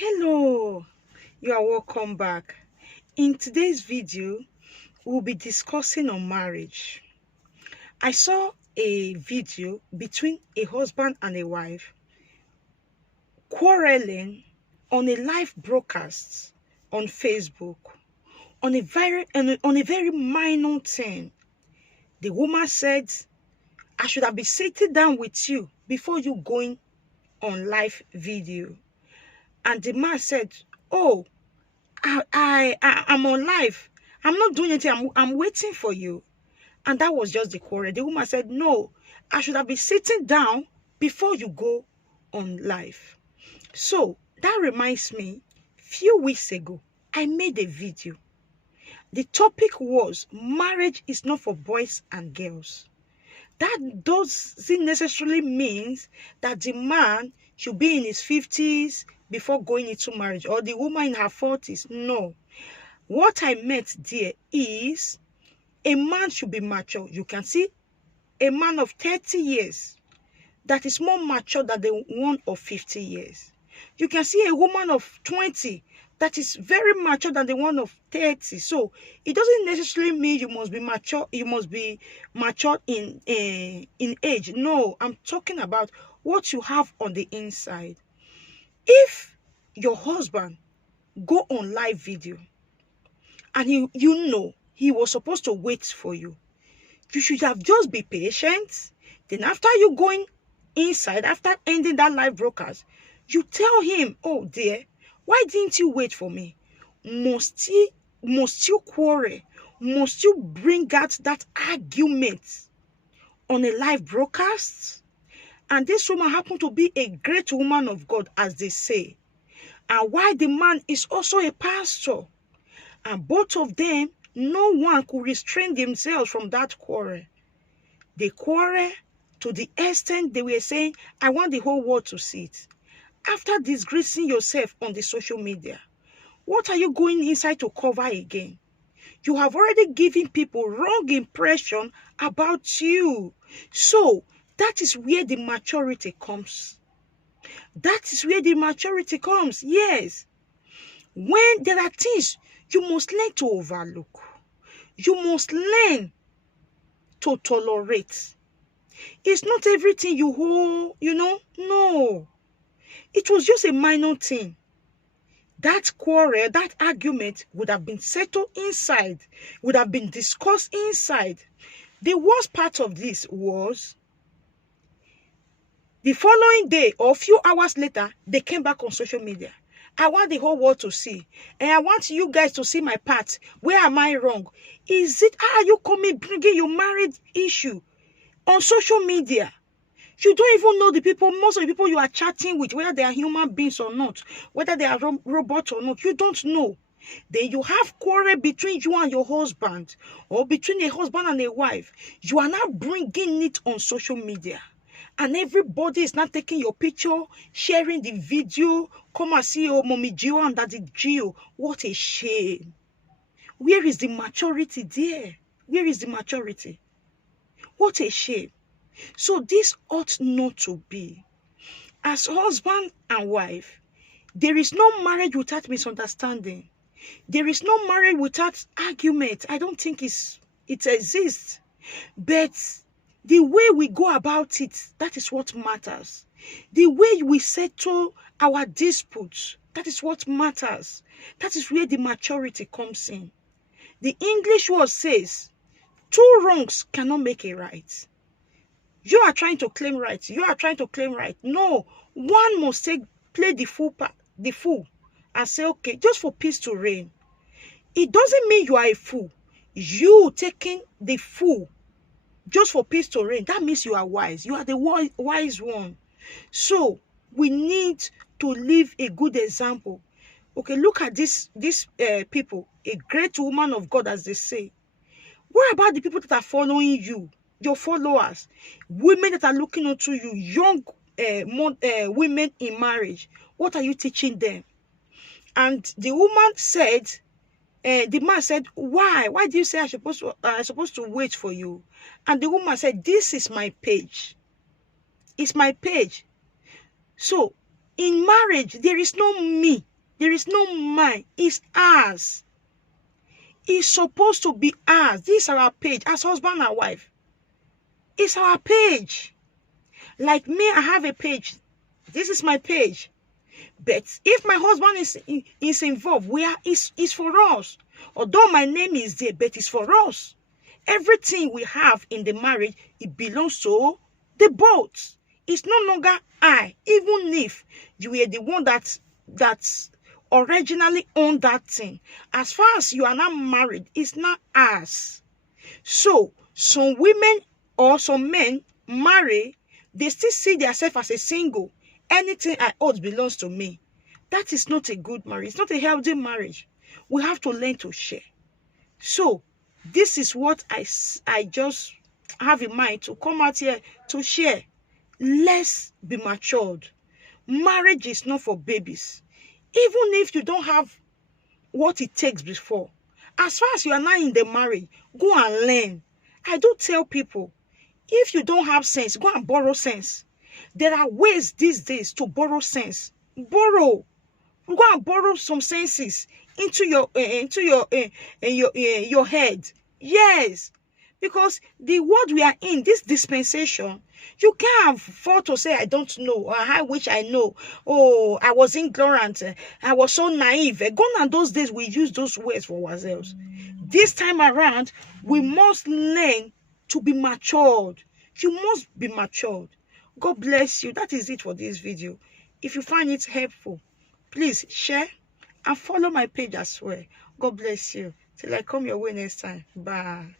Hello, you are welcome back. In today's video, we'll be discussing on marriage. I saw a video between a husband and a wife quarreling on a live broadcast on Facebook on a very minor thing. The woman said, I should have been sitting down with you before you going on live video. And the man said, oh, I'm on live. I'm not doing anything. I'm waiting for you. And that was just the quarrel. The woman said, no, I should have been sitting down before you go on live. So that reminds me, few weeks ago, I made a video. The topic was marriage is not for boys and girls. That doesn't necessarily mean that the man should be in his 50s before going into marriage, or the woman in her 40s. No. What I meant there is a man should be mature. You can see a man of 30 years that is more mature than the one of 50 years. You can see a woman of 20 that is very mature than the one of 30. So it doesn't necessarily mean you must be mature. You must be mature in age. No, I'm talking about what you have on the inside. If your husband go on live video and you know he was supposed to wait for you, you should have just be patient. Then after you going inside, after ending that live broadcast, you tell him, oh dear, why didn't you wait for me? Must you quarrel? Must you bring out that argument on a live broadcast? And this woman happened to be a great woman of God, as they say. And why the man is also a pastor. And both of them, no one could restrain themselves from that quarrel. They quarrel to the extent they were saying, I want the whole world to see it. After disgracing yourself on the social media, what are you going inside to cover again? You have already given people wrong impression about you. So that is where the maturity comes. That is where the maturity comes. Yes. When there are things you must learn to overlook. You must learn to tolerate. It's not everything you hold, No. It was just a minor thing. That quarrel, that argument would have been settled inside, would have been discussed inside. The worst part of this was the following day or a few hours later, they came back on social media. I want the whole world to see. And I want you guys to see my part. Where am I wrong? Are you bringing your marriage issue on social media? You don't even know the people, most of the people you are chatting with, whether they are human beings or not, whether they are robots or not, you don't know. Then you have quarrel between you and your husband, or between a husband and a wife. You are not bringing it on social media. And everybody is not taking your picture, sharing the video. Come and see your mommy Gio and daddy Gio. What a shame. Where is the maturity there? Where is the maturity? What a shame. So this ought not to be. As husband and wife, there is no marriage without misunderstanding. There is no marriage without argument. I don't think it exists. But the way we go about it, that is what matters. The way we settle our disputes, that is what matters. That is where the maturity comes in. The English word says, two wrongs cannot make a right. You are trying to claim right. You are trying to claim right. No, one must play the fool, and say, okay, just for peace to reign. It doesn't mean you are a fool. You taking the fool just for peace to reign, that means you are wise. You are the wise one. So we need to live a good example. Okay, look at these people, a great woman of God, as they say. What about the people that are following you? Your followers, women that are looking onto you, young women in marriage. What are you teaching them? And the woman said, the man said, why do you say I'm supposed to wait for you? And the woman said, this is my page. It's my page. So In marriage, there is no me. There is no mine. It's ours. It's supposed to be ours. This is our page as husband and wife. It's our page. Like me, I have a page. This is my page. But if my husband is involved, it's for us. Although my name is there, but it's for us. Everything we have in the marriage, it belongs to the both. It's no longer I, even if you were the one that's originally owned that thing. As far as you are not married, it's not us. So some women or some men marry, they still see themselves as a single. Anything I own belongs to me. That is not a good marriage. It's not a healthy marriage. We have to learn to share. So this is what I just have in mind to come out here to share. Let's be matured. Marriage is not for babies. Even if you don't have what it takes before, as far as you are not in the marriage, go and learn. I do tell people, if you don't have sense, go and borrow sense. There are ways these days to borrow sense. Borrow. Go and borrow some senses into your head. Yes. Because the world we are in, this dispensation, you can't afford to say, I don't know, or I wish I know. Oh, I was ignorant. I was so naive. Gone are those days we use those words for ourselves. This time around, we must learn to be matured. You must be matured. God bless you. That is it for this video. If you find it helpful, please share and follow my page as well. God bless you. Till I come your way next time. Bye.